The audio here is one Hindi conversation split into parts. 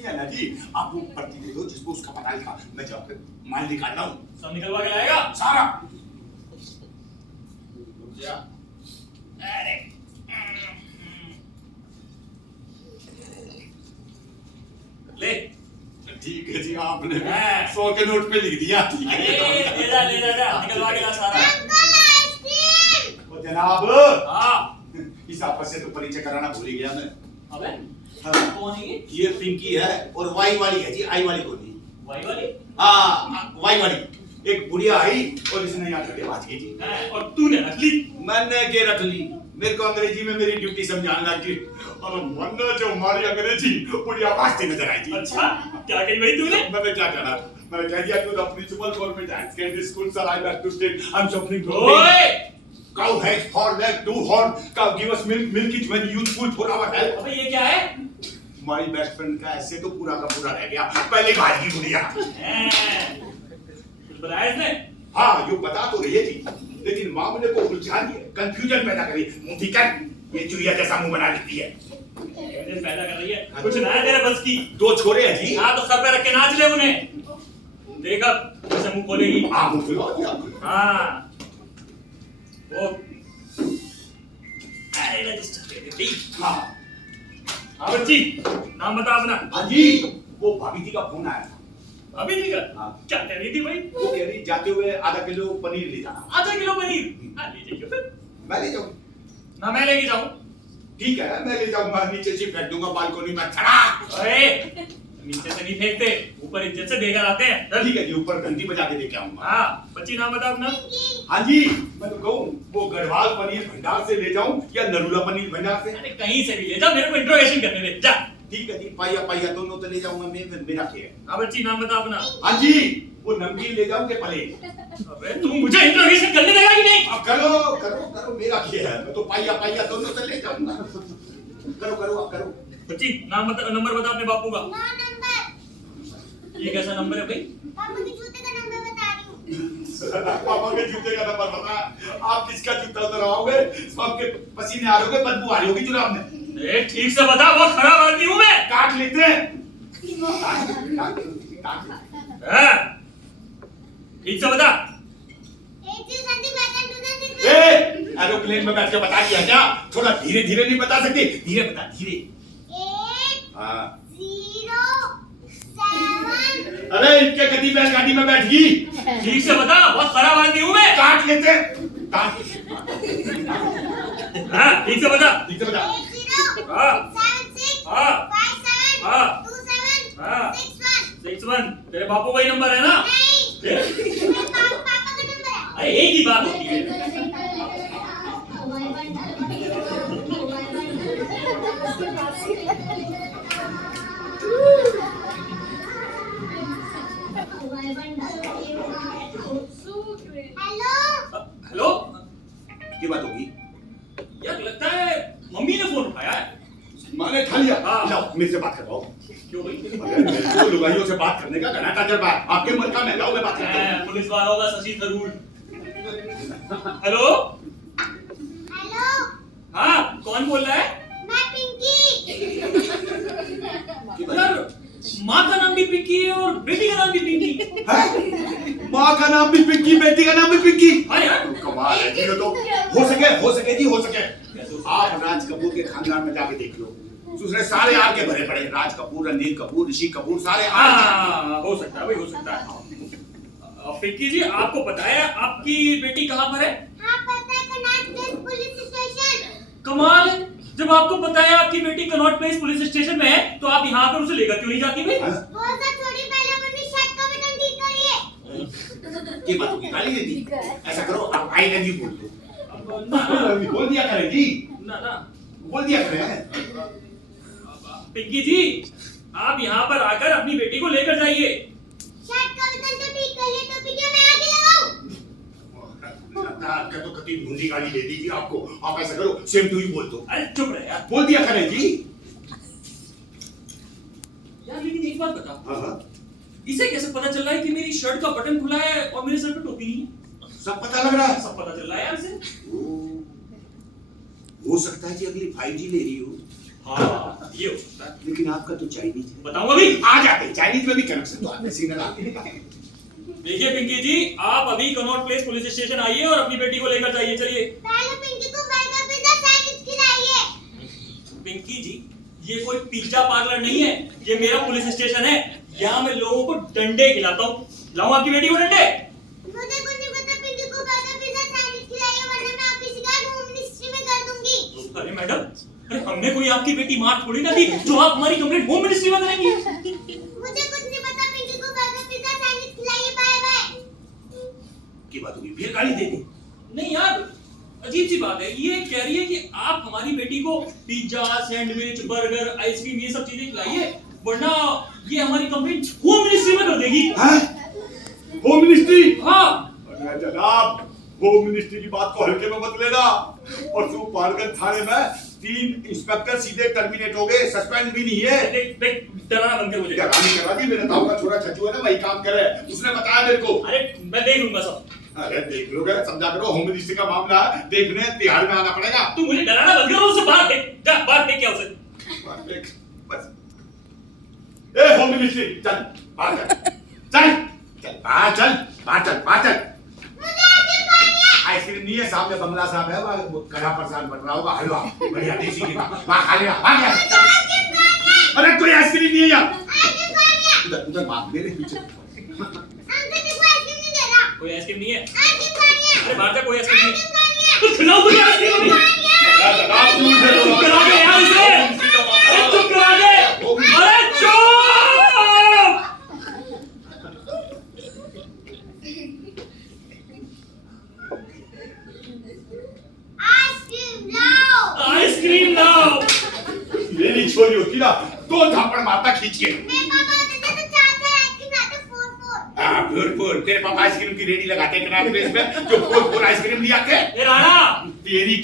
है ना जी, आप वो पर्ची दे दो जिसको उसका पता लिखा, मैं जाकर माल निकाल रहा हूँ। सब निकलवा के लाएगा सारा। जा। अरे ले। ठीक है जी, आपने 100 के नोट पे लिख दिया। ठीक है, ले जा निकलवा के ला सारा। वो जनाब, हाँ इस आपस से तो परिचय कराना भूल ही गया मैं। अबे हाँ। कौन है ये पिंकी है और वाई वाली है जी, आई वाली को नहीं। वाई वाली? हाँ, वाई वाली। एक बुढ़िया आई और इसने यहाँ करके बात की जी। और तूने रख ली? मैंने के रख ली। मेरे को अंग्रेजी में मेरी ड्यूटी समझाने लगी और वरना जो हमारी अंग्रेजी बुढ़िया बात नजर आई जी। अच्छा, क्या कही भाई तूने? मैंने क्या कहा? मैंने कह दिया to the principal government higher secondary school sir, I back to state, I am suffering. ओए! Cow has 4 legs, 2 horns. Cow give us milk. Milk is very useful for our health. अबे ये क्या है? हमारी बेस्ट फ्रेंड का ऐसे तो पूरा का पूरा रह गया। पहले भाई की बुढ़िया। कुछ बताया इसने? हाँ, यो बता तो रही थी, लेकिन मामले को उलझा दिया, कंफ्यूजन पैदा करी। मुंह ठीक है, ये चुहिया जैसा मुंह बना लेती है। पैदा कर रही है। कुछ ना है तेरे बस की। 2 छोरे हैं जी। हाँ तो सर पे रख के नाच ले उन्हें। देख अब कैसे मुंह खोलेगी। हाँ, मुंह खुलवा दिया। हाँ वो अरे रजिस्टर दे दे। हाँ। हाँ बच्ची, नाम बता अपना। हाँ जी, वो भाभी जी का फोन आया था। अभी नहीं कर? हाँ। क्या कह रही थी भाई? वो कह रही जाते हुए आधा किलो पनीर ले जाना। आधा किलो पनीर? हाँ ले जाइए फिर। मैं ले जाऊँ? ना मैं लेके जाऊँ? ठीक है, मैं ले जाऊंगा, नीचे से फेंक दूंगा बालकनी में। खड़ा। अरे नीचे से नहीं फेंकते, ऊपर इज्जत से देकर आते हैं। ठीक है जी, ऊपर घंटी बजा के लेके आऊंगा। हाँ बच्ची, नाम बता अपना। हाँ जी, मैं तो कहूँ वो गढ़वाल पनीर भंडार से ले जाऊं या नरूला पनीर भंडार से? अरे कहीं से भी ले जा, मेरे को इंट्रोगेशन करने दे। जा। ठीक है जी, पाइया पाइया दोनों तो ले जाऊंगा मैं, मेरा क्या है? हाँ बच्ची, नाम बता अपना। हाँ जी, वो नमकीन ले जाऊं के प्लेट? अबे तू मुझे इंट्रोगेशन करने देगा कि नहीं? अब करो करो करो, मेरा क्या है? मैं तो पाइया पाइया दोनों तो ले जाऊंगा। करो करो, अब करो। बच्ची नाम बता, नंबर बता अपने बापू का। ये कैसा नंबर है भाई? पापा के जूते का नंबर बता रही हूँ। पापा के जूते का नंबर बता। आप किसका जूता उतरवाओगे? आपके पसीने आ रहे होंगे, बदबू आ रही होगी जुराब में। ए ठीक से बता, बहुत खराब आदमी हूँ मैं। काट लेते हैं। हाँ? ठीक से बता। एरोप्लेन में बैठ के बता दिया क्या? थोड़ा धीरे धीरे नहीं बता सकती? धीरे बता, धीरे। 8 हाँ। 0 7 अरे इनके गति बैलगाड़ी में बैठ गई। ठीक से बता, बहुत खराब आदमी हूँ मैं। काट लेते हैं। काट। हाँ ठीक से बता। ठीक से बता। 8 0 हाँ 7 6 हाँ 5 7 हाँ 2 7 हाँ 6 1। 61 तेरे बापू का ही नंबर है ना? नहीं, मेरे पापा का नंबर है। अरे एक ही बात होती है। हेलो, हेलो ये बात होगी। यार, लगता है मम्मी ने फोन उठाया है। मैंने खा लिया। हाँ। लाओ मेरे से बात करवाओ। क्यों भाई? अरे मेरे को लुगाइयों से बात करने का घना तजर्बा है। आपके मन का मैं लाओ, मैं बात करता हूँ। पुलिस वालों का शशि थरूर। हेलो हेलो, हाँ कौन बोल रहा है? मैं पिंकी। यार माँ का नाम भी पिंकी है और बेटी का नाम भी पिंकी। हैं? माँ का नाम भी पिंकी, बेटी का नाम भी पिंकी। हाँ यार, कमाल है जी, ये तो हो सके जी, हो सके। आप राज कपूर के खानदान में जाके देख लो, दूसरे सारे आर के भरे पड़े। राज कपूर, रणधीर कपूर, ऋषि कपूर, सारे आर के। हाँ हो सकता है भाई, हो सकता है। पिंकी जी, आपको पता है आपकी बेटी कहाँ पर है? हाँ, पता है, कनाट प्लेस पुलिस स्टेशन। कमाल है, जब आपको पता है आपकी बेटी कनॉट प्लेस पुलिस स्टेशन में है, तो आप यहाँ पर उसे लेकर क्यों नहीं जाती भाई? वो सब थोड़ी पहले अपनी शर्ट का बटन ठीक करिए। ये बात होगी, गाली देती। ऐसा करो, आप आई लव यू बोल दो। ना बोल दिया करें जी, ना बोल दिया करें। पिंकी जी, आप यहाँ पर आकर अपनी बेटी को लेकर जाइए। शर्ट का बटन तो ठीक करिए, तो भी क्या मैं आगे लगाऊं? आपका तो कति भूंजी गाली दे दीजिए आपको। आप ऐसा करो, सेम टू यू बोल दो। अरे चुप रहे यार। बोल दिया करें जी। यार लेकिन एक बात बता, हाँ, इसे कैसे पता चल रहा है कि मेरी शर्ट का बटन खुला है और मेरे सर पे टोपी नहीं है? सब पता लग रहा है। सब पता चल रहा है यार इसे। हो सकता है जी अगली 5G ले रही हो। हाँ ये हो सकता है। लेकिन आपका तो चाइनीज है। बताऊंगा भी। आ जाते चाइनीज में भी कनेक्शन तो आते सिग्नल आते। देखिए पिंकी जी, आप अभी कनॉट प्लेस पुलिस स्टेशन आइए और अपनी बेटी को लेकर जाइए। चलिए। पहले पिंकी को बर्गर पिज्जा सैंडविच खिलाइए। पिंकी जी, ये कोई पिज्जा पार्लर नहीं है, ये मेरा पुलिस स्टेशन है। यहाँ मैं लोगों को डंडे खिलाता हूँ। लाऊं आपकी बेटी को डंडे? मुझे कुछ नहीं पता, पिंकी को बर्गर पिज्जा सैंडविच खिलाइए वरना मैं आपकी शिकायत होम मिनिस्ट्री में कर दूंगी। अरे मैडम, अरे हमने कोई आपकी बेटी मार थोड़ी ना दी जो आप हमारी कंप्लेंट होम मिनिस्ट्री में करेंगी। मुझे कुछ नहीं पता, पिंकी को बर्गर पिज्जा सैंडविच खिलाइए। Bye bye. की बात होगी फिर गाली दे दी। नहीं यार, अजीब सी बात है। ये कह रही है कि आप हमारी बेटी को पिज्जा, सैंडविच, बर्गर, आइसक्रीम ये सब चीजें खिलाइए वरना ये हमारी कंप्लेंट होम मिनिस्ट्री में कर देगी। Home ministry? हाँ। अरे जनाब, होम मिनिस्ट्री की बात को हल्के में मत लेना। परसों पालगंज थाने में 3 इंस्पेक्टर सीधे टर्मिनेट हो गए, सस्पेंड भी नहीं है। देख डराना बंद कर मुझे। डरानी करा दी, मेरे ताऊ का छोरा छज्जू है ना, वही काम करे, उसने बताया मेरे को। अरे मैं देख लूंगा सब। अरे देख लोगे, समझा करो, होम मिनिस्ट्री का मामला है, देखने तिहाड़ में आना पड़ेगा। तू मुझे डराना बंद कर, उससे बाहर फेंक। जा बाहर फेंक क्या उसे। बस। ए होम मिनिस्ट्री, चल बाहर चल, चल चल बाहर चल, बाहर चल, बाहर चल। आइसक्रीम नहीं है, सामने बंगला साहब है, वहाँ कड़ा प्रसाद बन रहा होगा, हलवा बढ़िया देसी घी का, वहाँ खा लेगा, भाग जा। अरे कोई आइसक्रीम नहीं है यहाँ। उधर उधर भाग, मेरे पीछे। कोई आइसक्रीम नहीं है। आइसक्रीम खानी है। अरे बाहर जा, कोई आइसक्रीम नहीं है। आइसक्रीम तो खिलाओ तुझे आइसक्रीम अभी। चुप करा दे यार इसे। अरे चुप करा दे। अरे चुप। आइसक्रीम लाओ। आइसक्रीम लाओ। मेरी छोरी होती ना, 2 झापड़ मारता खींच के। मेरे पापा होते थे तो 4 आइसक्रीम लाते 4। हाँ, फुर तेरे पापा आइसक्रीम की रेडी लगाते हैं कनाट प्लेस में, जो फुर आइसक्रीम ले आते हैं। ए राणा, तेरी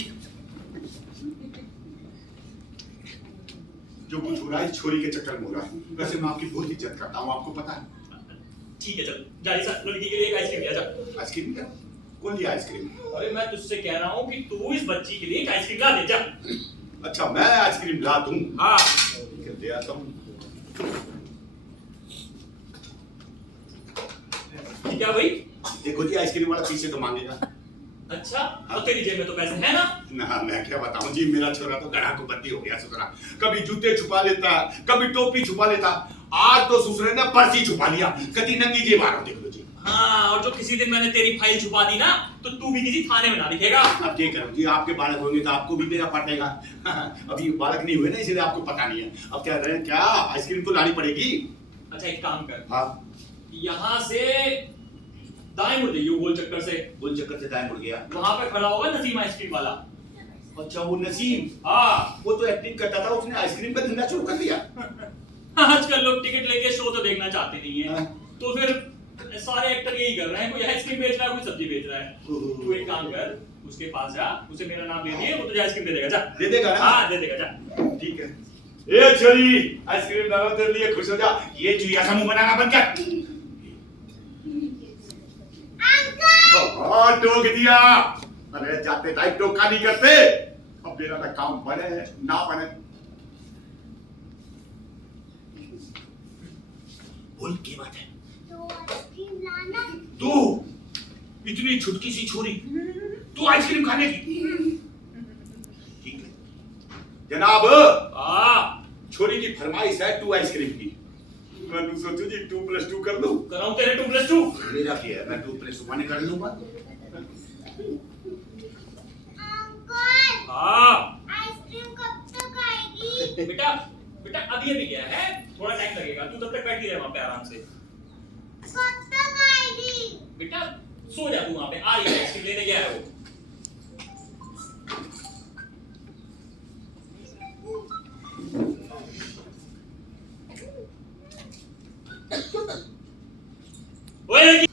जो कुछ हो रहा है, छोरी के चक्कर में हो रहा है। वैसे मैं आपकी बहुत इज्जत करता हूँ, आपको पता है। ठीक है चल, जा इस लड़की के लिए एक आइसक्रीम ले आ जा। आइसक्रीम क्या? कौन लिया आइसक्रीम? अरे मैं तुझसे कह रहा हूँ कि तू इस बच्ची के लिए एक आइसक्रीम ला दे जा। अच्छा, मैं आइसक्रीम ला दूं? हाँ। ठीक है, ले आता हूँ। क्या भाई? देखो जी, आइसक्रीम वाला पीछे तो मांगेगा। अच्छा, तो तेरी जेब में तो पैसे है ना? ना, मैं क्या बताऊं जी, मेरा छोरा तो गड़ा को बत्ती हो गया सुतरा। कभी जूते छुपा लेता, कभी टोपी छुपा लेता, आज तो ससुरे ने पर्ची छुपा लिया। कति नंगी जेब आ रहा, देख लो जी। हाँ, और जो किसी दिन मैंने तेरी फाइल छुपा दी ना, तो तू भी किसी थाने में ना दिखेगा। अब क्या करूं जी, आपके बालक होंगे तो आपको भी देना पड़ेगा। अभी बालक नहीं हुए ना, इसलिए आपको पता नहीं है। अब क्या रहे, क्या आइसक्रीम तो लानी पड़ेगी। अच्छा एक काम कर, हाँ, यहाँ से दाएं मुड़ जाइए, गोल चक्कर से। गोल चक्कर से दाएं मुड़ गया। वहां पे खड़ा होगा नसीम आइसक्रीम वाला। अच्छा, वो नसीम? हाँ। वो तो एक्टिंग करता था, उसने आइसक्रीम का धंधा शुरू कर दिया। आजकल लोग टिकट लेके शो तो देखना चाहते नहीं है, हाँ। तो फिर सारे एक्टर यही कर रहे हैं, कोई आइसक्रीम बेच रहा है, कोई सब्जी बेच रहा है। तू एक काम कर, उसके पास जा, उसे मेरा नाम दे दिए, वो तुझे आइसक्रीम दे देगा। जा। दे देगा ना? हाँ दे देगा, जा। ठीक है। ए छोरी, आइसक्रीम लाना तेरे लिए, खुश हो जा। ये चुहिया सा मुंह बनाना बंद कर। हाँ, टोक दिया। अरे जाते टाइम टोका नहीं करते। अब मेरा ना काम बने ना बने। बोल की बात है? तो आइसक्रीम लाना। तू इतनी छुटकी सी छोरी, तू आइसक्रीम खाने की? ठीक है जनाब। छोरी की फरमाइश है 2 आइसक्रीम की। मैं सोचू जी 2 + 2 कर दूं। कराऊं तेरे 2 + 2? मेरा क्या है, मैं 2 + 2 माने कर लूंगा। अंकल, हाँ आइसक्रीम कब तक आएगी? बेटा, बेटा अभी अभी गया है, थोड़ा टाइम लगेगा, तू तब तक बैठी रहे वहां पे आराम से। कब तक आएगी? बेटा सो जा तू वहां पे, आ रही है आइसक्रीम लेने गया है वो। ओए लड़की,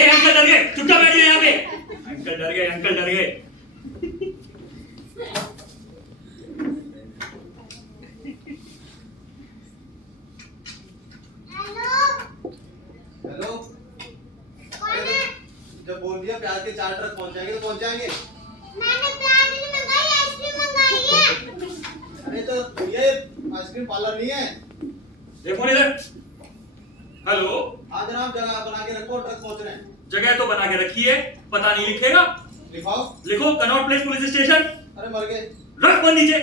अंकल डर गए, चुपचाप बैठ गए यहाँ पे। अंकल डर गए, अंकल डर गए। हेलो, जब बोल दिया प्याज के 4 ट्रक पहुंच जाएंगे तो पहुंच जाएंगे। मैंने प्याज नहीं मंगाई, आइसक्रीम मंगाई है। अरे तो ये आइसक्रीम पार्लर नहीं है। देखो इधर। हेलो, हाँ जनाब, जगह बना के रखो, ट्रक पहुंच रहे हैं। जगह तो बना के रखी है, पता नहीं लिखेगा? लिखाओ। लिखो कनॉट प्लेस पुलिस स्टेशन। अरे मर गए। रख फोन नीचे।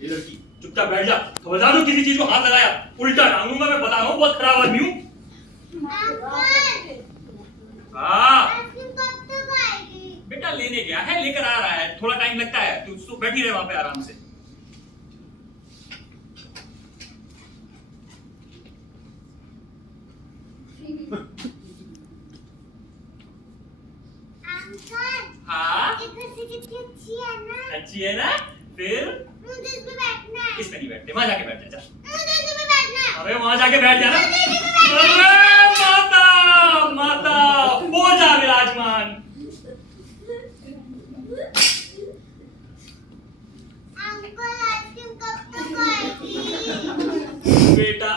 ये लड़की चुपचाप बैठ जा, खबरदार हो किसी चीज को हाथ लगाया उल्टा टांगूंगा, मैं बता रहा हूँ बहुत खराब आदमी हूँ। अंकल, हाँ आइसक्रीम कब तक आएगी? बेटा लेने गया है, लेकर आ रहा है, थोड़ा टाइम लगता है, तू बैठी रहे वहां पे आराम से। अंकल, हाँ ये कुर्सी कितनी अच्छी है ना? अच्छी है ना? फिर मुझे इस पे बैठना है। इस पे नहीं बैठते, वहां जाके बैठ जा। मुझे इस पे बैठना है। अरे वहां जाके बैठ जाना। अरे माता माता हो जा विराजमान। अंकल, आइसक्रीम कब तक आएगी? बेटा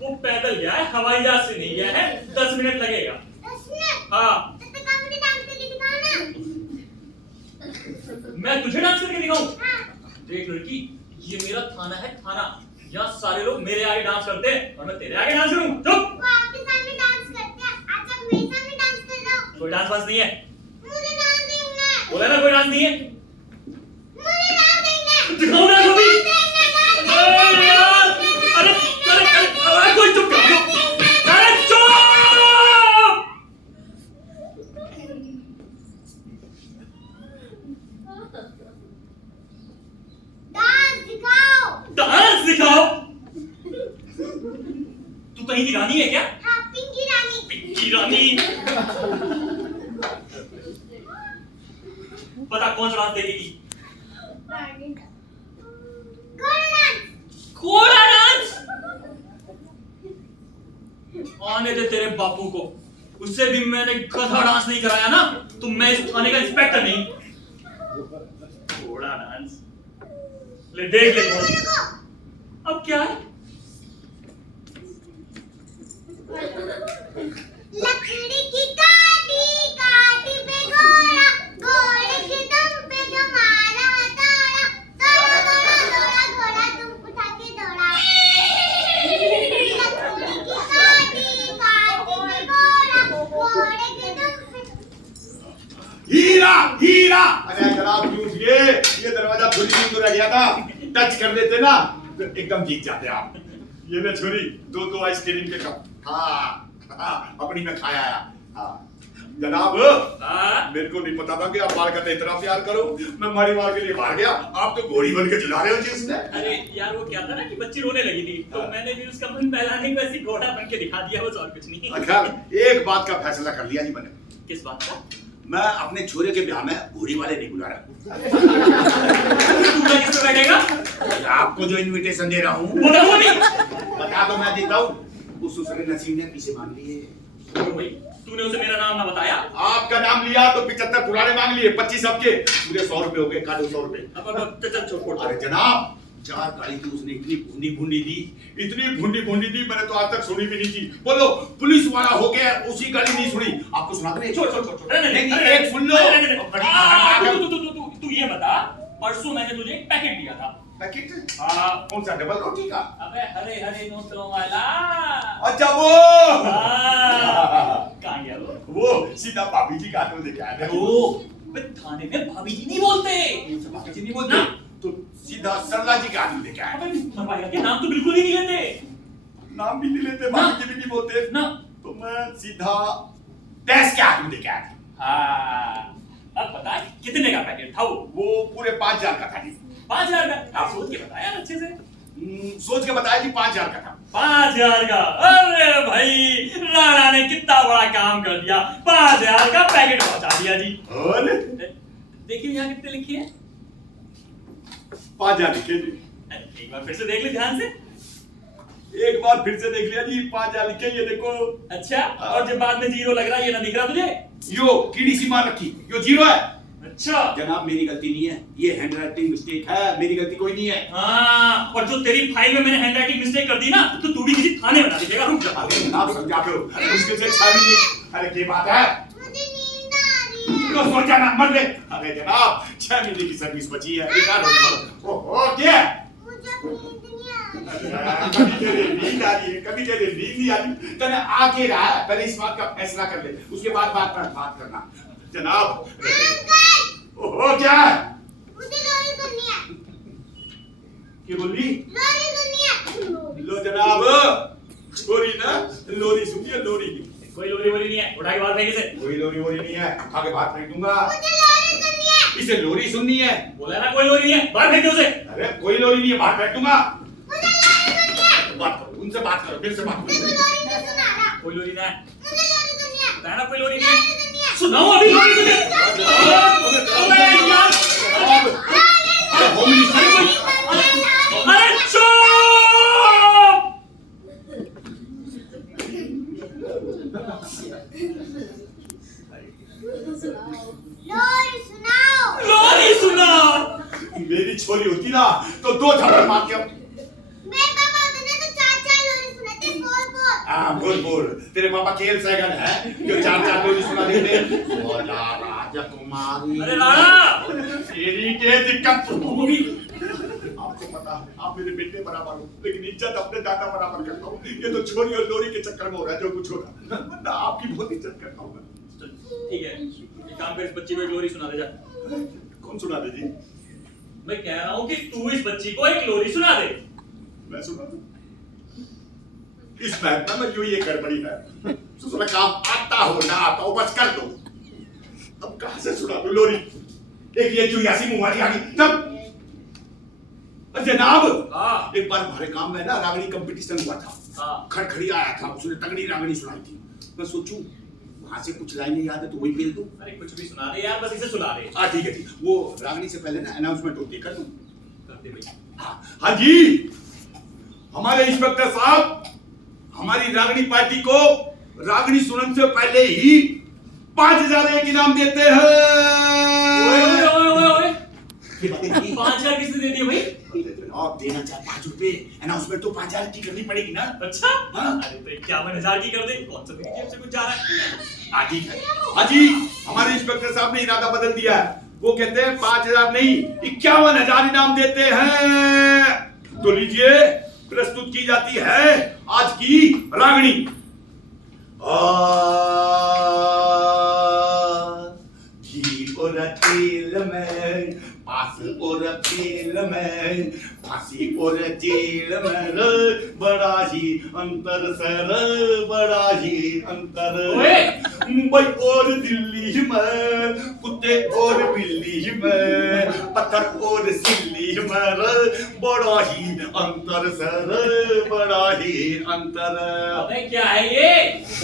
वो पैदल गया है, हवाई जहाज से नहीं गया है, 10 मिनट लगेगा। 10 मिनट? हाँ तब तक आप मुझे डांस करके दिखाओ ना। मैं तुझे डांस करके दिखाऊं? हाँ। देख लड़की, ये मेरा थाना है, थाना। यहाँ सारे लोग मेरे आगे डांस करते हैं और मैं तेरे आगे डांस करूं? चुप। वो आपके सामने डांस करते हैं, आज आप मेरे सामने डांस कर रहे हो। कोई डांस वांस नहीं है। मुझे डांस देखना है। बोला ना कोई डांस नहीं है। मुझे डांस देखना है। दिखाओ ना कभी। डांस अरे यार, अरे अरे अरे कोई चुप कर दो। अरे चुप। दिखाओ। डांस दिखाओ। तू कहीं की रानी है क्या? हाँ, पिंकी रानी। पिंकी रानी। पता कौन सा डांस देखेगी? घोड़ा डांस। घोड़ा डांस। आने दे तेरे बापू को, उससे भी मैंने गधा डांस नहीं कराया ना, तो मैं इस थाने का इंस्पेक्टर नहीं। घोड़ा डांस ले, देख ले घोड़ा। देखो। अब क्या है? लकड़ी की काटी काटी पे घोड़ा, घोड़े के दम पे जो मारा हथौड़ा, दौड़ा दौड़ा दौड़ा घोड़ा तुम उठा के दौड़ा। लकड़ी की काटी काटी पे घोड़ा, घोड़े के दम पे। हीरा हीरा। अरे जनाब क्यों ये दरवाजा खुली नहीं तो रह गया था, टच कर देते ना तो एकदम जीत जाते आप। ये ले छोरी, दो आइसक्रीम के कप। हाँ हाँ, अपनी में खाया आया। हाँ जनाब, हाँ? मेरे को नहीं पता था कि आप बाल का इतना प्यार करो। मैं मारी मार के लिए बाहर गया, आप तो घोड़ी बन के चला रहे हो जी उसने। अरे यार वो क्या था ना कि बच्ची रोने लगी थी, तो मैंने भी उसका मन बहलाने को ऐसी घोड़ा बन के दिखा दिया, बस और कुछ नहीं। अच्छा, एक बात का फैसला कर लिया जी मैंने। किस बात का? मैं अपने छोरे के ब्याह में घोड़ी वाले नहीं बुला रहा। तू किस पे बैठेगा? आपको जो इनविटेशन दे रहा हूँ बोला वो नहीं। बता दो, मैं देता हूँ। उस दूसरे नसीब ने पीछे मांग लिए। तो भाई तूने उसे मेरा नाम ना बताया? आपका नाम लिया तो 75 पुराने मांग लिए, 25 आपके, पूरे 100 रुपए हो गए, काटो 100 रुपए। अब चल छोड़। अरे जनाब, 4 गाड़ी थी उसने, इतनी भूनी भूनी दी, इतनी भूनी भूनी दी, मैंने तो आज तक सुनी भी नहीं थी। बोलो पुलिस वाला हो गया, उसी गाड़ी नहीं सुनी। आपको सुना दूं? छोड़। नहीं, एक सुन लो। तू ये बता, परसों मैंने तुझे एक पैकेट दिया था। पैकेट? हाँ, कौन सा, डबल रोटी का? अबे हरे हरे नोटों वाला। अच्छा वो कहाँ गया वो? वो सीधा भाभी जी का हाथ में लेके आया था। ओ, बे थाने में भाभी जी नहीं बोलते। भाभी जी नहीं बोलते ना। तो सीधा सरला जी के हाथ में लेके आया। अबे मरवाएगा के नाम तो बिल्कुल ही नहीं लेते। नाम भी नहीं लेते, भाभी जी भी नहीं बोलते ना। तो मैं सीधा टेस्ट के हाथ में लेके आया था। हाँ, अब बता कितने का पैकेट था वो पूरे 5000 का था जी। 5000 का? आप सोच के बताया अच्छे से। सोच के बताया जी, 5000 का था। 5000 का? अरे भाई राणा ने कितना बड़ा काम कर दिया, 5000 का पैकेट पहुंचा दिया जी। और देखिए यहाँ कितने लिखी है? 5000 लिखे जी। एक बार फिर से देख ले ध्यान से। एक बार फिर से देख लिया जी, 5000 लिखे, ये देखो। अच्छा, और जब बाद में जीरो लग रहा है, ये ना दिख रहा तुझे? यो कीड़ी सी मार रखी, यो जीरो है। अच्छा जनाब मेरी गलती नहीं है, ये हैंडराइटिंग मिस्टेक है, मेरी गलती कोई नहीं है। हाँ, और जो तेरी फाइल में मैंने हैंडराइटिंग मिस्टेक कर दी ना, तो तू भी किसी थाने बना दीजिएगा। रुक जा। अरे जनाब समझा करो, मुश्किल से 6 महीने। अरे क्या बात है, मुझे नींद आ रही है। तो सो जाना मर ले। अरे जनाब 6 महीने की सर्विस बची है, बेकार होने वाला। ओहो क्या मुझे नींद नहीं आ रही। कभी तेरे नींद आ रही है, कभी तेरे नींद नहीं आ रही। तने आके रहा, पहले इस बात का फैसला कर ले, उसके बाद बात करना। जनाब अंकल ओहो क्या मुझे लोरी सुननी है। क्या बोल रही? लोरी सुननी है। लो जनाब, लोरी ना, लोरी सुनिए, लोरी कोई लोरी वोरी नहीं है, उठा के बाहर फेंक इसे। कोई लोरी वोरी नहीं है, उठा के बाहर फेंक दूंगा। मुझे लोरी सुननी है। इसे लोरी सुननी है। बोला ना कोई लोरी नहीं है, बाहर फेंक दे उसे। अरे कोई लोरी नहीं है, बाहर फेंक दूंगा। मुझे लोरी सुननी है। बात करो, उनसे बात करो, मेरे से बात देखो करो। लोरी नहीं सुना रहा। कोई लोरी नहीं है, मुझे लोरी सुननी है। बताया ना कोई लोरी नहीं लोरी है। सुननी है। सुनाओ अभी लोरी तुझे। अबे यार, अरे होम मिनिस्टर अरे चुप! लोरी सुनाओ। लोरी सुनाओ। मेरी छोरी होती ना तो 2 थप्पड़ मार के मेरे पापा होते ने तो 4-4 लोरी सुनाते। बोल। हाँ बोल तेरे पापा केल सैगल है जो 4 लोरी सुना देते। बोला राजकुमारी। अरे राणा, तेरी के दिक्कत होगी। आपको पता आप मेरे बेटे बराबर हो, लेकिन इज्जत अपने दादा बराबर करता हूँ। ये तो छोरी और लोरी के चक्कर में हो रहा है जो कुछ होगा, वरना आपकी बहुत इज्जत करता हूँ मैं। ठीक है, एक काम कर, इस बच्ची को एक लोरी सुना दे जा। कौन सुना दे जी? मैं कह रहा हूँ कि तू इस बच्ची को एक लोरी सुना दे। मैं सुना दूं? इस बात में जो ये गड़बड़ी है, तो काम आता हो ना आता हो बस कर दो। अब कहां से सुना दूं लोरी? एक ये चुयासी मुंह वाली आ गई तब। जनाब हाँ। एक बार हमारे गांव में ना रागनी कंपटीशन हुआ था। हाँ। खड़खड़ी आया था, उसने तगड़ी रागनी सुनाई थी। मैं सोचूं वहां से कुछ लाइनें याद है तो वही पेल दूं। अरे कुछ भी सुना दे यार, बस इसे सुना दे। हाँ ठीक है जी, वो रागनी से पहले ना अनाउंसमेंट होती है, कर दूं? कर दे भाई। हाँ जी, हमारे इंस्पेक्टर साहब हमारी रागनी पार्टी को रागनी सुनने से पहले ही 5000 एक इनाम देते हैं। ओए, ये बातें की? 5000 किसने दे दिए भाई? आप देना चाहे 5 रुपए, अनाउंसमेंट तो 5000 की करनी पड़ेगी ना। अच्छा, हाँ। अरे तो 51,000 की कर दे। कौन सा तेरी जेब से कुछ जा रहा है? ठीक है। हाँ जी, हमारे इंस्पेक्टर साहब ने इरादा बदल दिया है। वो कहते हैं 5000 नहीं 51,000 इनाम देते हैं। तो लीजिए, प्रस्तुत की जाती है आज की रागनी। घी और तेल में, पास और पेल में, फांसी और जेल में, बड़ा ही अंतर सर, बड़ा ही अंतर। मुंबई और दिल्ली में, कुत्ते और बिल्ली में, पत्थर और सिल्ली में, बड़ा ही अंतर सर, बड़ा ही अंतर। अबे क्या है ये?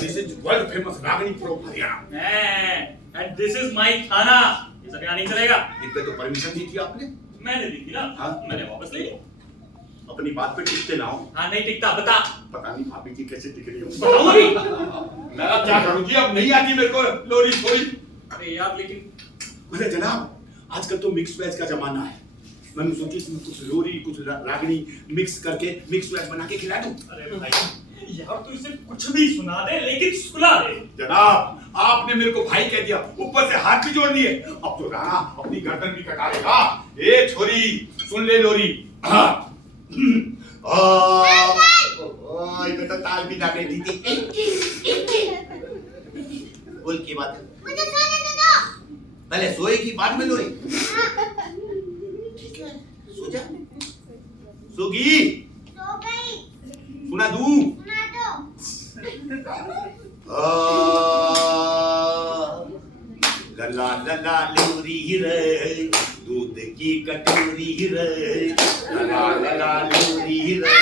This is world famous Ragini from Haryana. And this is my थाना। ये सब यहाँ नहीं चलेगा। इतने तो परमिशन दी थी आपने। मैंने दी थी ना। हाँ। मैंने वापस ले ली। अपनी बात पे टिकते ना हो। हाँ नहीं टिकता, बता। पता नहीं भाभी जी कैसे टिक रही हो। बताओ अभी। मैं अब क्या करूं जी, अब नहीं आती मेरे को लोरी थोड़ी। अरे यार लेकिन अरे जनाब आजकल तो मिक्स वेज का जमाना है। मैंने सोची इसमें कुछ लोरी कुछ रागनी मिक्स करके मिक्स वेज बना के खिला दूं। अरे भाई यार तू इसे कुछ भी सुना दे लेकिन सुला दे। जनाब आपने मेरे को भाई कह दिया, ऊपर से हाथ भी जोड़ दिए। अब तो राणा अपनी गर्दन भी कटा लेगा। ए छोरी सुन ले लोरी। ये तो ताल भी ना बेटी थी। बोल की बात है? मुझे सोने दे दो। पहले सोएगी बाद में लोरी। हाँ। ठीक है सो जा। सोगी सो गई। सुना दूं? सुना दो। लला लला लोरी रे, दूध की कटोरी रे, लला लला लोरी रे।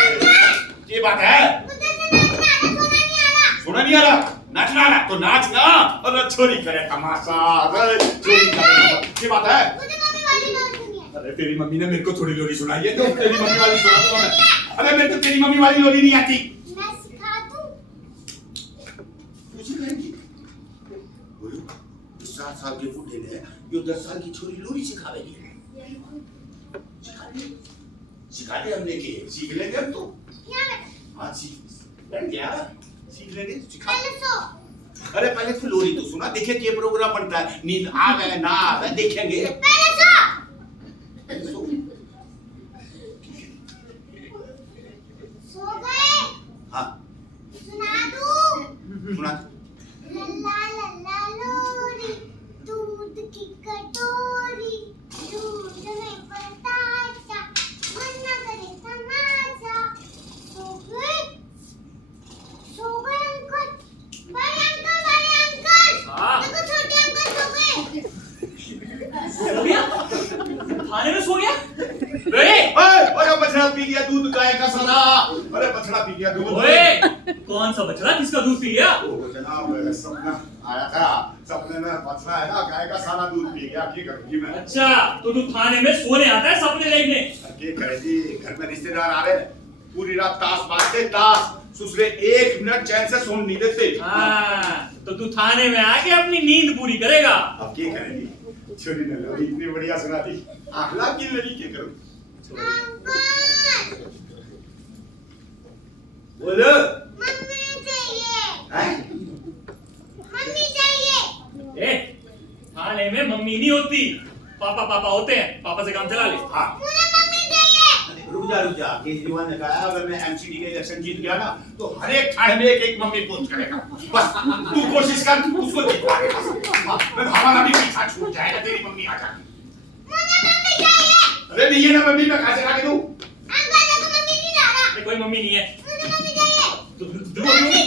ये बात है? मुझे सोना नहीं आ रहा। सोना नहीं आ रहा। सुना नहीं आ रहा? नाचना आ रहा तो नाच ना, और छोरी करे तमाशा रे, छोरी करे। ये बात है? मुझे मम्मी वाली लोरी सुनी है। अरे तेरी मम्मी ने मेरे को थोड़ी लोरी सुनाई है, तो तेरी मम्मी वाली सुना दूंगा मैं। अरे मेरे को तेरी मम्मी वाली लोरी नहीं आती। मैं सिखा दूं। 7 साल के बूढ़े ने यो 10 साल की छोरी लोरी सिखावेगी। सिखा दे हमने के सीख लेंगे हम तो। हाँ सीख क्या सीख लेंगे सिखा। अरे पहले तो लोरी तो सुना, देखे क्या प्रोग्राम बनता है, नींद आ गए ना आ गए देखेंगे। सो गए? हाँ सुना दूं? सुना। लल्ला लल्ला लोरी, दूध की कटोरी, दूध में बतासा, मन न करे तमाशा। सो गए? सो गए अंकल? बड़े अंकल। हाँ। देखो छोटे अंकल सो गए। सो गया? खाने में सो गया? रे! अरे बछड़ा पी गया दूध गाय का सारा। अरे बछड़ा पी गया दूध। ओए! कौन सा बछड़ा किसका दूध पी गया? ओ जनाब सपना आया था, सपने में बछड़ा है ना गाय का सारा दूध पी गया। क्या करूंगी मैं? अच्छा, तो तू थाने में सोने आता है सपने देखने? क्या करे जी, घर में रिश्तेदार आ रहे हैं, पूरी रात ताश बाजते ताश, ससुरे 1 मिनट चैन से सोने नहीं देते। हाँ, तो तू थाने में आके अपनी नींद पूरी करेगा। अब क्या करें जी, छोरी ने लोरी इतनी बढ़िया सुना दी, आखला की लड़ी क्या करूं? अंकल, बोलो। मम्मी चाहिए। हैं? मम्मी चाहिए। ए, थाने में मम्मी नहीं होती, पापा पापा होते हैं। पापा से काम चला ले। हाँ मुझे मम्मी चाहिए। रुक जा केजरीवाल ने कहा अगर मैं एमसीडी के इलेक्शन जीत गया ना तो हर एक थाने में एक मम्मी पोस्ट करेगा। बस तू कोशिश कर उसको जितवा के बस। हाँ, मैं हमारा भी पीछा छूट जाएगा, तेरी मम्मी आ जाएगी। मुझे मम्मी चाहिए। अरे नहीं है ना मम्मी, मैं कहाँ से ला के दूं? अंकल देखो मम्मी नहीं ला रहा। कोई मम्मी नहीं है। मुझे मम्मी चाहिए। मम्मी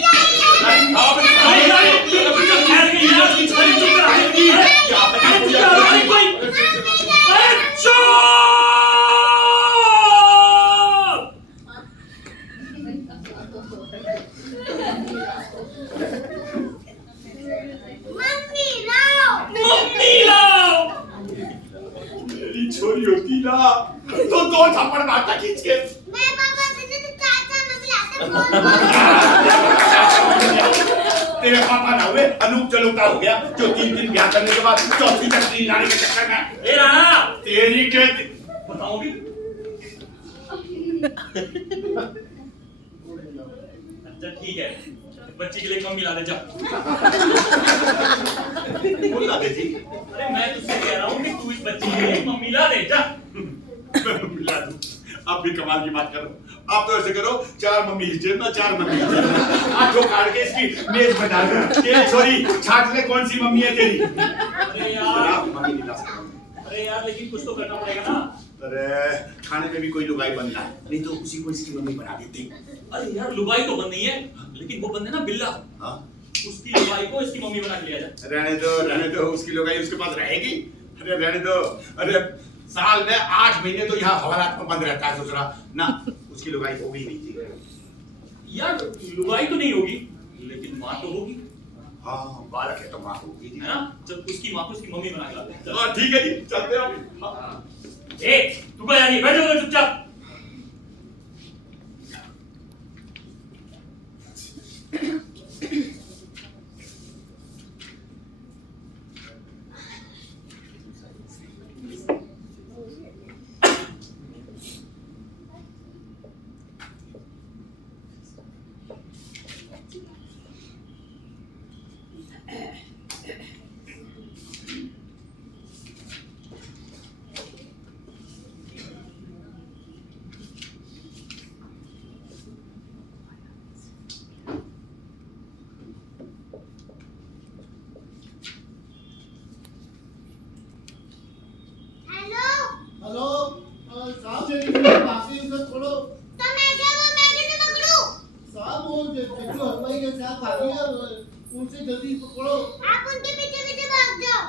मम्मी लाओ। मेरी छोरी होती ना तो 2 थप्पड़ मारता खींच के। मैं पापा से तो चाचा मम्मी लाते फोन। तेरे पापा ना हुए अनूप जलोटा हो गया जो 3 ब्याह करने के बाद चौथी तकलीफ लाने के चक्कर में। ए राणा, तेरी के बताओगी? अच्छा ठीक है, बच्ची के लिए मम्मी ला दे जा। बोला दे जी। अरे मैं तुझसे कह रहा हूँ कि तू इस बच्ची के लिए मम्मी ला दे जा। मिला दूं। आप भी कमाल की बात करो। आप तो ऐसे करो 4 मम्मी लीजिए ना 4 मम्मी लीजिए। आंखों काट के इसकी मेज बना दो। ये छोरी छाट ले कौन सी मम्मी है तेरी? अरे यार, आप मम्मी नहीं ला सकते। अरे यार लेकिन कुछ तो करना पड़ेगा ना। अरे खाने में भी कोई लुगाई बनना है, नहीं तो उसी को इसकी मम्मी बना देती। अरे यार लुगाई तो बंद नहीं है, लेकिन वो बंद है ना बिल्ला, हाँ उसकी लुगाई को इसकी मम्मी बना के लिया जाए। रहने दो उसकी लुगाई उसके पास रहेगी। अरे रहने दो। अरे साल में 8 महीने तो यहाँ हवालात में बंद रहता है ससुरा ना, उसकी लुगाई होगी नहीं थी। यार लुगाई तो नहीं होगी, लेकिन माँ तो होगी, हाँ बालक है तो माँ होगी है ना? जब उसकी माँ को उसकी मम्मी बना के लाते हैं। चल। हाँ ठीक है जी चलते हैं। हाँ। ए, तू कहाँ जा रही है? बैठ जाओ चुपचाप। हेलो साहब बाकी उसे छोड़ो। तो मैं क्या वो मैं कैसे पकड़ूं? साहब वो जो हलवाई के साथ भागी है उनसे जल्दी पकड़ो। आप उनके पीछे पीछे भाग जाओ।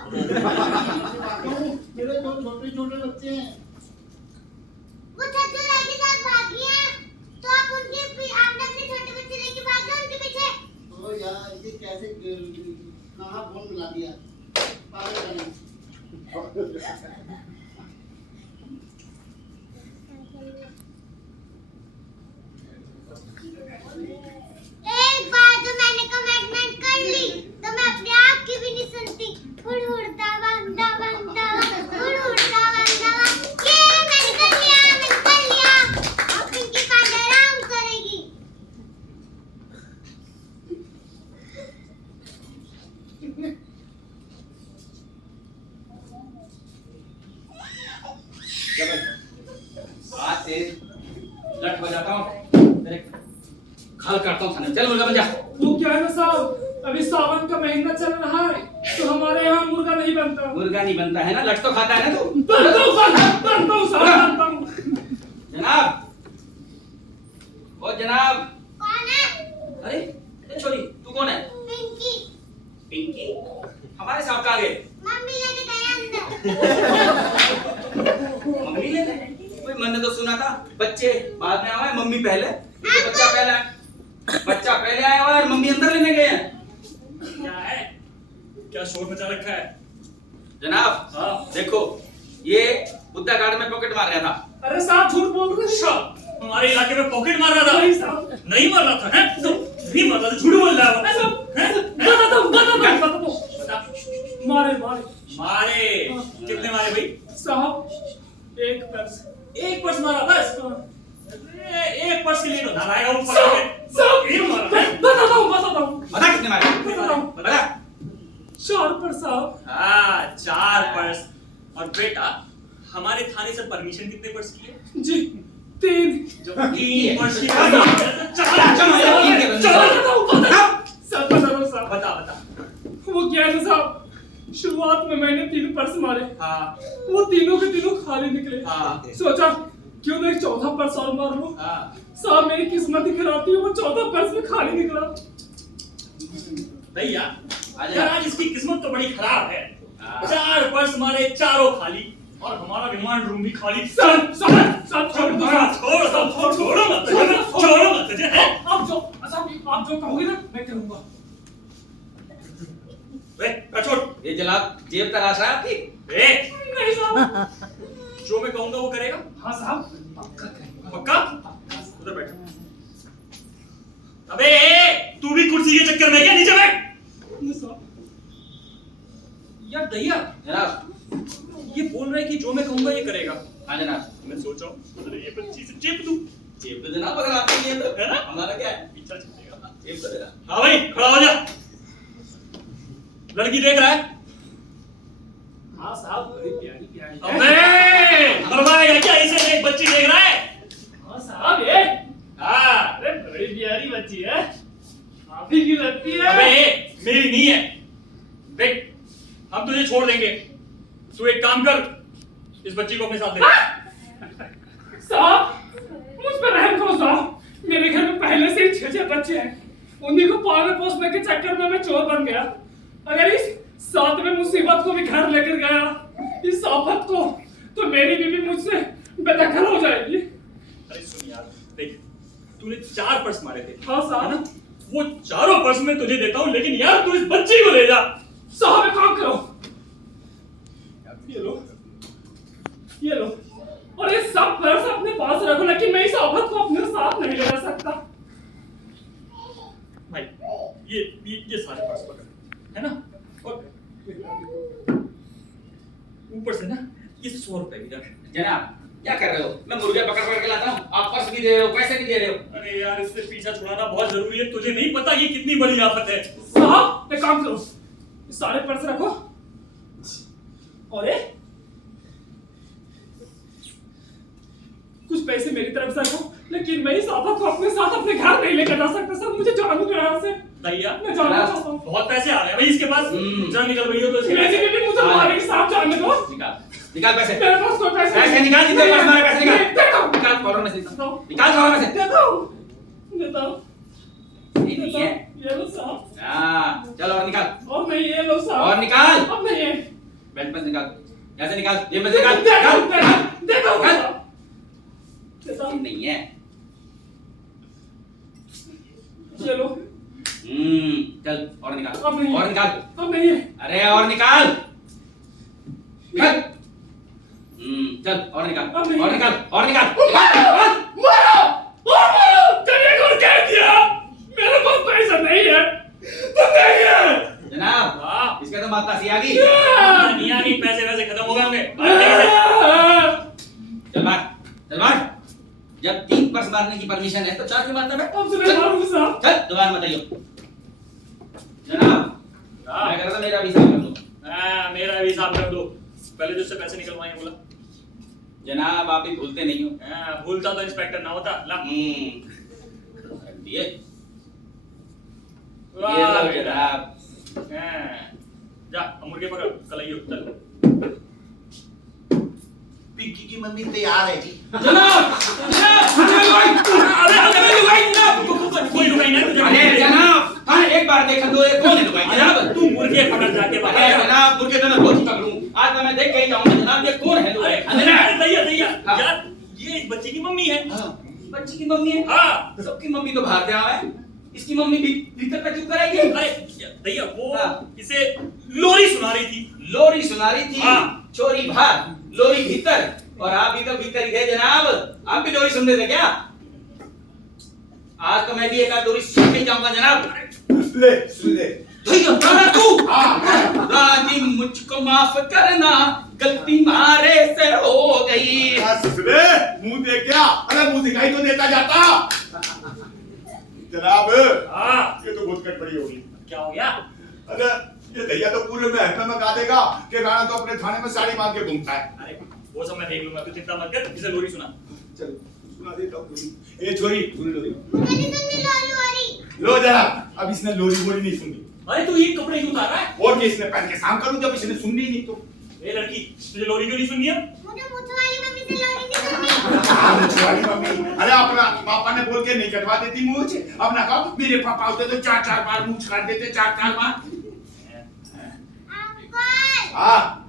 मेरे 2 छोटे छोटे बच्चे हैं। वो छज्जू के साथ भागी हैं, तो आप आपने अपने छोटे बच्चे लेके भाग जाओ उनके पीछे। तो यार ये कैसे कहाँ फोन मिला दिया पागल करने। एक बार जो मैंने कमिटमेंट कर ली तो मैं अपने आप की भी नहीं सुनती। उड़ उड़ काटता हूँ थाने में। चल मुर्गा बन जा। वो क्या है ना साहब, अभी सावन का महीना चल रहा है तो हमारे यहाँ मुर्गा नहीं बनता। मुर्गा नहीं बनता है ना, लट तो खाता है ना तू। बनता हूँ साहब, बनता हूँ। जनाब, ओ जनाब। कौन है? अरे ये छोरी, तू कौन है? पिंकी। पिंकी? हमारे साहब कहाँ गए? मम्मी लेके गए अंदर। मम्मी ले गए? भाई मैंने तो सुना था बच्चे बाद में आए, मम्मी पहले। ये तो बच्चा पहले आया, बच्चा पहले आया हुआ है और मम्मी अंदर लेने गए हैं। क्या है? क्या शोर मचा रखा है? जनाब, हाँ। देखो ये बुद्धा गार्ड में पॉकेट मार रहा था। अरे साहब झूठ बोल रहे हैं। अच्छा, हमारे इलाके में पॉकेट मार रहा था? नहीं साहब, नहीं मार रहा था, हैं? तो नहीं मार रहा था, झूठ बोल रहा है वो, हैं? बताता हूँ। बता। मारे मारे? कितने मारे भाई? साहब, एक पर्स। एक पर्स मारा बस? अरे, एक पर्स के लिए तो धर आएगा ऊपर साहब, से। साहब, एक मारा। बताता हूँ। बता कितने मारे? बताता हूँ। 4 पर्स साहब। हाँ, 4 पर्स। और बेटा, हमारे थाने से परमिशन कितने पर्स की है? जी 3। जो 3 पर्स की बताता हूँ। साहब, बता। वो क्या है साहब, शुरुआत में मैंने 3 पर्स मारे, हाँ, वो तीनों के तीनों खाली निकले। हाँ, सोचा क्यों ना एक 4था पर्स और मार लूं। हाँ। साहब मेरी किस्मत ही खराब थी, वो 14 पर्स में खाली निकला। भैया, आजा। यार आज इसकी किस्मत तो बड़ी खराब है। हाँ। 4 पर्स मारे, चारों खाली, और हमारा रिमांड रूम भी खाली। साहब छोड़ दो साहब। छोड़ो मत तुझे, हैं? आप जो कहोगे ना मैं करूंगा। छोड़। ये जनाब जेब तराश रहा है आपकी? नहीं साहब। जो मैं कहूंगा वो करेगा? हाँ साहब, पक्का करूंगा। पक्का? उधर बैठ। अबे तू भी कुर्सी के चक्कर में क्या? नीचे बैठ। यार दैया, जनाब, ये बोल रहा है कि जो मैं कहूंगा ये करेगा। हाँ जनाब। मैं सोच रहा हूँ अरे ये बच्ची से चेप दूं, जेब तो जनाब अगर आपके लिए तो है ना? हमारा क्या है? पीछा चलेगा। जेब तो देना। हाँ भाई, खड़ा हो जा। लड़की देख रहा है? हाँ साहब, बड़ी प्यारी। अबे मरवाएगा क्या? इसे देख, बच्ची देख रहा है? हाँ साहब, ये हाँ। अरे बड़ी प्यारी बच्ची है, आप ही की लगती है। अबे मेरी नहीं है। देख, हम तुझे छोड़ देंगे, तू एक काम कर, इस बच्ची को अपने साथ ले। साहब मुझ पर रहम करो साहब, मेरे घर में पहले से ही 6 बच्चे हैं, उन्हीं को पालने पोसने के चक्कर में मैं चोर बन गया। अगर इस 7वें मुसीबत को भी घर लेकर गया, इस आफत को, तो मेरी बीवी मुझसे बेदखल हो जाएगी। अरे सुन यार, देख तूने 4 पर्स मारे थे। हाँ साहब। है ना? वो चारों पर्स मैं तुझे देता हूँ, लेकिन यार तू इस बच्ची को ले जा। साहब एक काम करो, ये लो, और ये सब पर्स अपने पास रखो, लेकिन मैं इस आफत को अपने साथ नहीं ले जा सकता। भाई ये सारे पर्स पकड़, है ना? और ऊपर से ना ये 100 रुपए भी रख। जनाब क्या कर रहे हो? मैं मुर्गे पकड़ के लाता हूँ, आप पर्स भी दे रहे हो, पैसे भी दे रहे हो। अरे यार इससे पीछा छुड़ाना बहुत जरूरी है, तुझे नहीं पता ये कितनी बड़ी आफत है। साहब एक काम करो, ये सारे पर्स रखो, और ये कुछ पैसे मेरी तरफ से रखो, लेकिन मैं इस आफत को अपने साथ अपने घर नहीं लेकर जा सकता। सर मुझे जाना दो यहाँ से, भैया मैं जाना चाहता हूँ। बहुत पैसे आ रहे हैं भाई इसके पास। जरा निकल भैया तो मेरी बीवी मुझे मारेगी साहब, जाने दो। निकाल पैसे। मेरे पास कोई पैसे निकाल, जितने पास हमारे पैसे निकाल। देता हूँ, निकाल कॉलर में से देता हूँ, निकाल कॉलर में से। देता हूँ। ये नहीं है। ये लो साहब, हाँ चल और निकाल, और नहीं, ये लो साहब, और निकाल। अब नहीं है, बेल्ट में से निकाल, यहाँ से निकाल, जेब में से निकाल। देता हूँ, निकाल। देता हूँ निकाल। साहब, देता ये हूँ, नहीं है। ये लो, चल और निकाल, अब नहीं है, और निकाल। अब नहीं है, अरे और निकाल, निकाल। चल और निकाल, अब नहीं। और निकाल, और निकाल। मारो, और मारो, तेरे को क्या किया? मेरे पास पैसा नहीं है, तो नहीं है। जनाब हाँ। इसका तो माता सी आ गई। नहीं आ गई, पैसे वैसे खत्म हो गए होंगे। चल बाहर, चल बाहर। जब 3 पर्स मारने की परमिशन है तो 4 क्यों मारता है? अब से मैं मारूंगा साहब। चल दोबारा मत आइयो। जनाब मैं कह रहा था मेरा वीजा कर दो। हाँ, मेरा भी हिसाब कर दो। पहले तो उससे पैसे निकलवाएंगे बोला। जनाब आप ही भूलते नहीं हो। हाँ, भूलता तो इंस्पेक्टर ना होता। ला। दिए ये वाह लो बेटा जनाब। हाँ, जा अब मुर्गे पकड़ कलाइयो चल पिंकी की मम्मी तैयार है जी। जनाब कोई लुगाई ना तुझे अरे जनाब हाँ एक बार देखा तो ये कौन है लुगाई जनाब? तू मुर्गे पकड़ जाके अरे बाहर जनाब मुर्गे तो मैं रोज ही पकड़ूं, आज तो मैं देख के ही जाऊंगा जनाब ये कौन है लुगाई? अरे दैया दैया हाँ। यार ये इस बच्चे की मम्मी है बच्ची की मम्मी है? हाँ सबकी मम्मी तो बाहर गया है, इसकी मम्मी भी भीतर तक क्यों कराएगी? अरे दैया वो हाँ। इसे लोरी सुना रही थी। लोरी सुना रही थी, हाँ। चोरी बाहर लोरी भीतर, और आप भी तो भीतर ही थे जनाब, आप भी लोरी सुन रहे थे क्या? आज तो मैं भी एक आध लोरी सुन के जाऊंगा जनाब। ले सुन ले। भैया तारा तू हाँ। राजी मुझको माफ करना, गलती मारे से हो गई। ले मुंह देख क्या? अरे मुंह दिखाई तो देता जाता। जनाब हाँ ये तो बहुत गड़बड़ी होगी। क्या हो गया? अरे ये भैया तो पूरे महल में गा देगा कि गाना तो अपने थाने में साड़ी बांध के घूमता है। अरे वो सब मैं देख लूंगा, तू चिंता मत कर, इसे लोरी सुना। चलो सुना देता हूँ लोरी। ए छोरी सुन लोरी। मुझे नहीं सुननी लोरी वोरी। लो जनाब अब इसने लोरी वोरी नहीं सुनी। अरे तू ये कपड़े क्यों उतार रहा है? और क्या इसने पहन के शाम करूं जब इसने सुननी ही नहीं तो। ए लड़की तुझे लोरी क्यों नहीं सुननी है? मुझे मुझ वाली मम्मी से लोरी नहीं सुननी। तुम्हारी मम्मी अरे अपना पापा ने बोल के नहीं कटवा देती मूछ। अब ना कहो मेरे पापा होते तो 4-4 बार मूछ काट देते 4-4 बार। अंकल हाँ